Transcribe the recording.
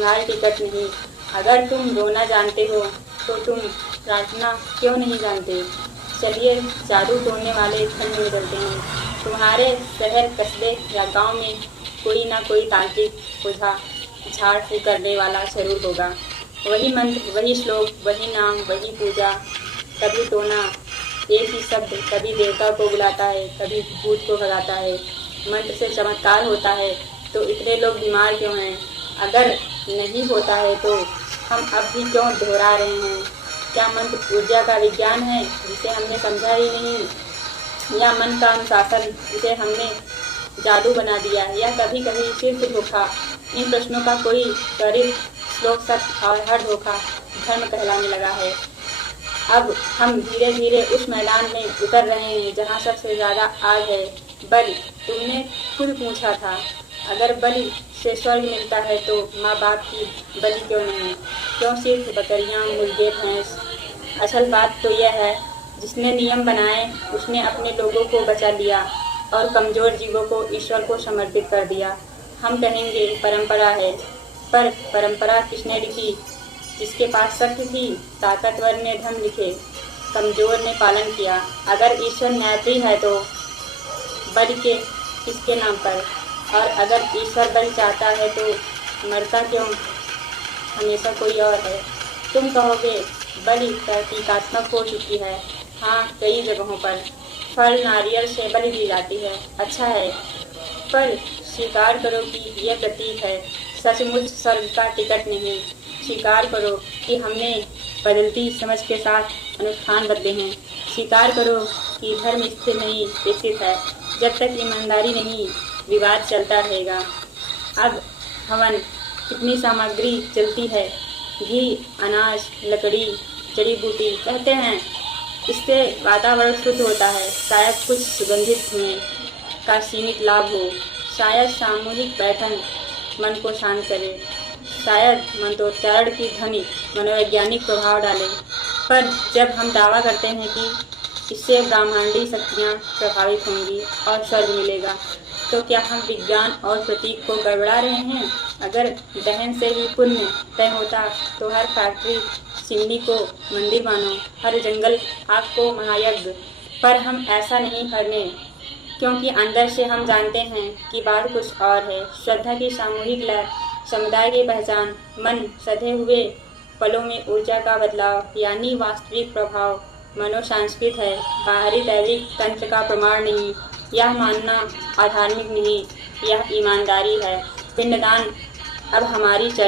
फिलहाल टिकट नहीं। अगर तुम रोना जानते हो तो तुम प्रार्थना क्यों नहीं जानते? चलिए जादू तोड़ने वाले खंड में चलते हैं। तुम्हारे शहर, कस्बे या गांव में कोई ना कोई तांत्रिक ओझा झाड़ फूक करने वाला जरूर होगा। वही मंत्र, वही श्लोक, वही नाम, वही पूजा। कभी टोना एक ही शब्द कभी देवता को बुलाता है, कभी भूत को भगाता है। मंत्र से चमत्कार होता है तो इतने लोग बीमार क्यों हैं? अगर नहीं होता है तो हम अब भी क्यों दोहरा रहे हैं? क्या मंत्र ऊर्जा का विज्ञान है जिसे हमने समझा ही नहीं, या मन का अनुशासन जिसे हमने जादू बना दिया, या कभी कभी सिर्फ धोखा? इन प्रश्नों का कोई त्वरित श्लोक सत्य और हर धोखा धर्म कहलाने लगा है। अब हम धीरे धीरे उस मैदान में उतर रहे हैं जहाँ सबसे ज्यादा आग है। बलि, तुमने खुद पूछा था, अगर बलि से स्वर्ग मिलता है तो माँ बाप की बलि क्यों नहीं? क्यों सिर्फ बकरियाँ, मुर्गे, भैंस? असल बात तो यह है, जिसने नियम बनाए उसने अपने लोगों को बचा लिया और कमजोर जीवों को ईश्वर को समर्पित कर दिया। हम कहेंगे परंपरा है, पर परंपरा किसने लिखी? जिसके पास शक्ति थी ताकतवर ने धर्म लिखे, कमजोर ने पालन किया। अगर ईश्वर न्यायप्रिय है तो बलि के किसके नाम पर? और अगर ईश्वर बलि चाहता है तो मरता क्यों हमेशा कोई और है? तुम कहोगे बलि प्रतीकात्मक हो चुकी है। हाँ, कई जगहों पर फल, नारियल से बलि दी जाती है। अच्छा है, पर स्वीकार करो कि यह प्रतीक है, सचमुच स्वर्ग का टिकट नहीं। स्वीकार करो कि हमने बदलती समझ के साथ अनुष्ठान बदले हैं। स्वीकार करो कि धर्म स्थिर नहीं, विकसित है। जब तक ईमानदारी नहीं, विवाद चलता रहेगा। अब हवन, कितनी सामग्री चलती है, घी, अनाज, लकड़ी, जड़ी बूटी। कहते हैं इससे वातावरण शुद्ध होता है। शायद कुछ सुगंधित धुएं का सीमित लाभ हो, शायद सामूहिक बैठन मन को शांत करे, शायद मंत्रोच्चारण की ध्वनि मनोवैज्ञानिक प्रभाव डाले। पर जब हम दावा करते हैं कि इससे ब्रह्मांडीय शक्तियाँ प्रभावित होंगी और स्वर्ग मिलेगा, तो क्या हम विज्ञान और प्रतीक को गड़बड़ा रहे हैं? अगर दहन से ही पुण्य तय होता तो हर फैक्ट्री चिमनी को मंदिर मानो, हर जंगल आग को महायज्ञ। पर हम ऐसा नहीं करने, क्योंकि अंदर से हम जानते हैं कि बात कुछ और है। श्रद्धा की सामूहिक लय, समुदाय की पहचान, मन सधे हुए पलों में ऊर्जा का बदलाव, यानी वास्तविक प्रभाव मनोसंस्कृत है, बाहरी दैविक तंत्र का प्रमाण नहीं। यह मानना अधार्मिक नहीं, यह ईमानदारी है। पिंडदान अब हमारी